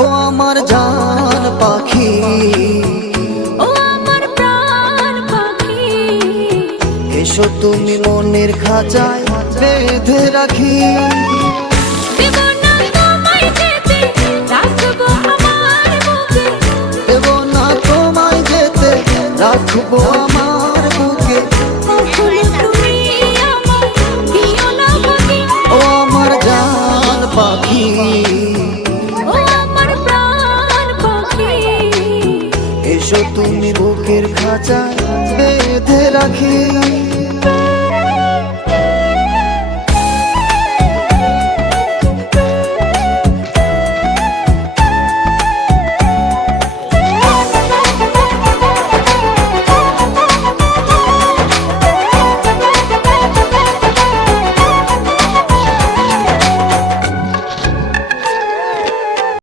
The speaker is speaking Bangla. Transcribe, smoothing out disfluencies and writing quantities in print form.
ও আমার জান পাখি, ও আমার প্রাণ পাখি, এসো তুমি মনের খাঁচায় বেঁধে রাখি। দেব না তোমায় যেতে, রাখবো আমার বুকে, দেব না তোমায় যেতে, রাখবো আমার বুকে। কখনো তুমি আমায় দিও না ভাগে। ও আমার জান পাখি, ও আমার প্রাণ পাখি, এসো তুমি বুকের খাঁচায় বেঁধে রাখি।